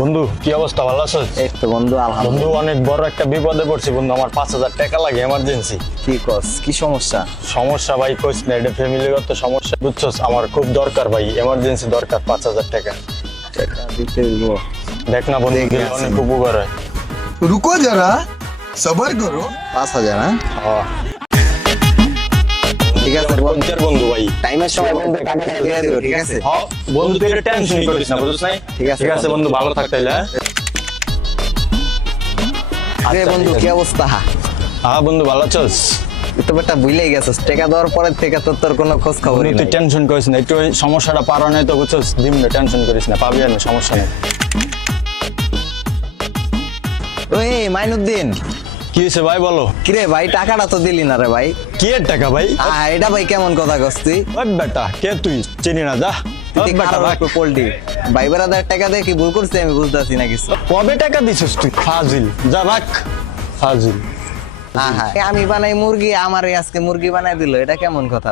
বন্ধু কি অবস্থা, ভালো আছো? এই তো বন্ধু, বন্ধু আলহামদুলিল্লাহ। অনেক বড় একটা বিপদে পড়ছি বন্ধু, আমার 5,000 টাকা লাগে এমার্জেন্সি। কি কস, কি সমস্যা? সমস্যা ভাই কইস না, এটা ফ্যামিলিগত সমস্যা বুঝছস, আমার খুব দরকার ভাই, এমার্জেন্সি দরকার 5,000 টাকা। টাকা দিতে দিব। দেখ না বন্ধু, দেখে দিলে আছি। অনেক উপকার হয়। रुको जरा सबर करो। 5,000? হ্যাঁ, হ্যাঁ ঠিক আছে বন্ধু। বন্ধু বন্ধু ভাই, টাইমের সময় বন্ধু টাকাটা দিয়ে দিও, ঠিক আছে? হ্যাঁ বন্ধু তুই টেনশন করিস না, বুঝছ নাই? ঠিক আছে ঠিক আছে বন্ধু, ভালো থাকতে হইলে। আরে বন্ধু, কি অবস্থা? হ্যাঁ বন্ধু, ভালো আছোস? তুই তো বেটা ভুলেই গেছিস, টাকা দেওয়ার পরে থেকে তোর কোনো খোঁজ খবরই বন্ধু তুই নাই। টেনশন করিস না, একটু ওই সমস্যাটা পারা নাই তো বুঝছস, দিম না, টেনশন করিস না, পাবি আর না, সমস্যা নেই। ওই মাইনুদ্দিন, কি হয়েছে ভাই বলো? কিরে ভাই, টাকাটা তো দিলি না রে ভাই। কি এর টাকা ভাই? এটা ভাই কেমন কথা কস তুই? ওই বেটা কে তুই, চিনি না, যা। ওই বেটা ভাগ। পোল্ট্রি ভাই বেড়াদার টাকা দিয়ে কি ভুল করছি আমি বুঝতেছি না কিছু। কবে টাকা দিছিস তুই? ফাজিল, যা রাখ, ফাজিল। আমি বানাই মুরগি, আমারে আজকে মুরগি বানাই দিল, এটা কেমন কথা?